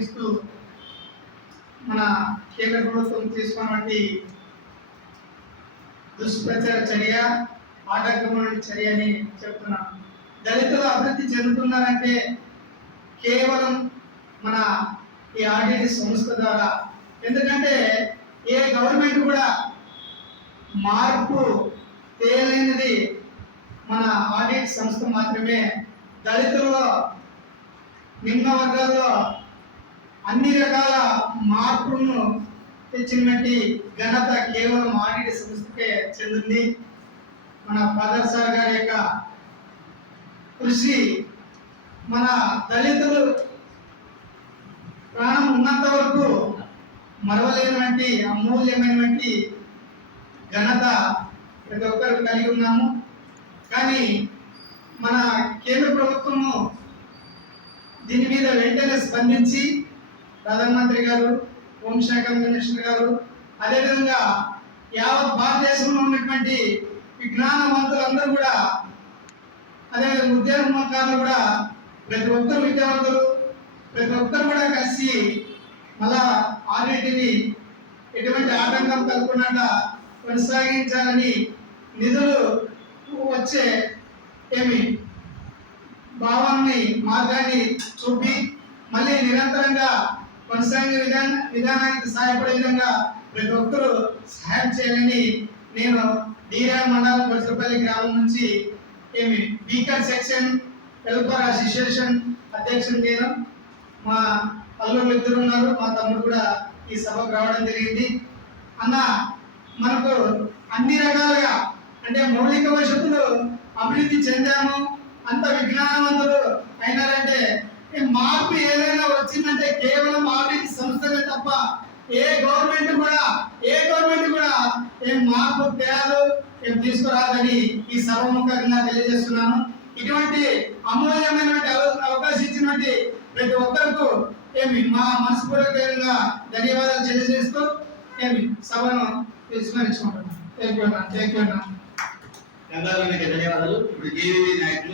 ఇస్తూ మన కేంద్ర ప్రభుత్వం తీసుకున్నటువంటి దుష్ప్రచార చర్య ఆటంకమైన చర్య అని చెప్తున్నాం దళితులు అభివృద్ధి చెందుతున్నారంటే కేవలం మన ఈ ఆర్డీటీ సంస్థ ద్వారా ఎందుకంటే ఏ గవర్నమెంట్ కూడా మార్పు తేలైనది మన ఆడిట్ సంస్థ మాత్రమే దళితుల్లో నిమ్న వర్గాల్లో అన్ని రకాల మార్పులను తెచ్చినటువంటి ఘనత కేవలం ఆడిట్ సంస్థకే చెందింది మన ఫాదర్ సార్ గారి యొక్క కృషి మన దళితులు ప్రాణం ఉన్నంత వరకు మరవలేనటువంటి అమూల్యమైనటువంటి ఘనత ప్రతి ఒక్కరు కలిగి ఉన్నాము కానీ మన కేంద్ర ప్రభుత్వము దీని మీద వెంటనే స్పందించి ప్రధానమంత్రి గారు హోంశాఖ మినిస్టర్ గారు అదేవిధంగా యావత్ భారతదేశంలో ఉన్నటువంటి విజ్ఞానవంతులందరూ కూడా అదే ఉద్యోగకారులు కూడా ప్రతి ఒక్కరు విద్యావంతులు ప్రతి ఒక్కరు కూడా కలిసి మళ్ళా ఆర్ఐటిని ఎటువంటి ఆటంకం కలగకుండా కొనసాగించాలని నిధులు వచ్చే ఏమి భావాన్ని మార్గాన్ని చూపి మళ్ళీ నిరంతరంగా కొనసాగే విధాన విధానానికి సహాయపడే విధంగా ప్రతి ఒక్కరూ సహాయం చేయాలని నేను డీరా మండలం పరుసపల్లి గ్రామం నుంచి ఏమి బీకర్ సెక్షన్ వెల్ఫేర్ అసోసియేషన్ అధ్యక్షుడు నేను మా పల్లెలు ఇద్దరు ఉన్నారు మా తమ్ముడు కూడా ఈ సభకు రావడం జరిగింది అన్న మనకు అన్ని రకాలుగా అంటే మౌలిక వసతులు అభివృద్ధి చెందాము అంత విజ్ఞానవంతులు అయినారంటే మార్పు ఏదైనా వచ్చిందంటే కేవలం ఆడిట్ సంస్థలే తప్ప ఏ గవర్నమెంట్ కూడా ఏ గవర్నమెంట్ కూడా ఏం మార్పు తేదు ఏం తీసుకురాదని ఈ సర్వముఖంగా తెలియజేస్తున్నాను ఇటువంటి అమూల్యమైనటువంటి అవకాశం ఇచ్చినటువంటి ప్రతి ఒక్కరికి ఏమి మా మనస్ఫూర్వకంగా ధన్యవాదాలు తెలియజేస్తూ ఏమి సభను విస్మరించుకుంటున్నాను థ్యాంక్ యూ అన్న థ్యాంక్ యూ అన్న ధన్యవాదాలు ఇప్పుడు నాయకులు